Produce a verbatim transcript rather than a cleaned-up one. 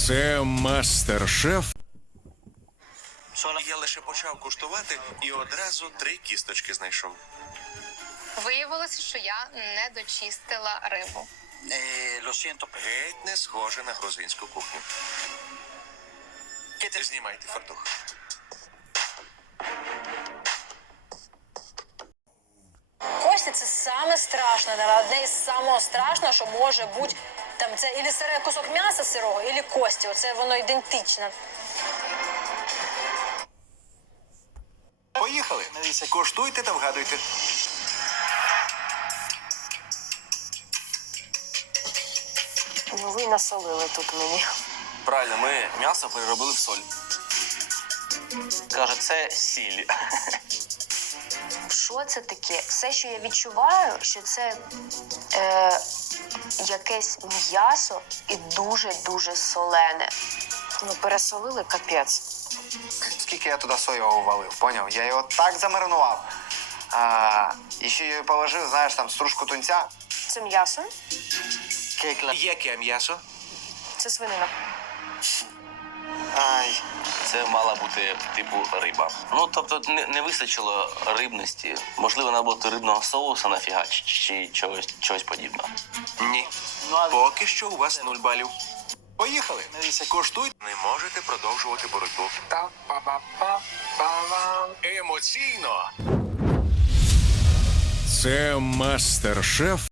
Це мастер-шеф. Я лише почав куштувати і одразу три кісточки знайшов. Виявилося, що я не дочистила рибу. Геть не схоже на грузинську кухню. Знімайте фартух. Кості – це саме страшне, наверное, одне із самого страшного, що може бути. Там це ілі сире кусок м'яса сирого, ілі кості. Оце воно ідентичне. Поїхали. Коштуйте та вгадуйте. Ну, ви насолили тут мені. Правильно, ми м'ясо переробили в соль. Каже, це сіль. Що це таке? Все, що я відчуваю, що це е, якесь м'ясо і дуже-дуже солене. Ну, пересолили капець. Скільки я туди соєвого валив, поняв? Я його так замаринував. А, і ще й положив, знаєш, там стружку тунця. Це м'ясо? Яке м'ясо? Це свинина. Ай. Це мала бути типу риба. Ну, тобто не, не вистачило рибності. Можливо, треба було рибного соусу нафіга, чи, чи чогось, чогось подібного. Ні. Поки що у вас нуль балів. Поїхали. Коштуйте. Не можете продовжувати боротьбу. Емоційно. Це мастер-шеф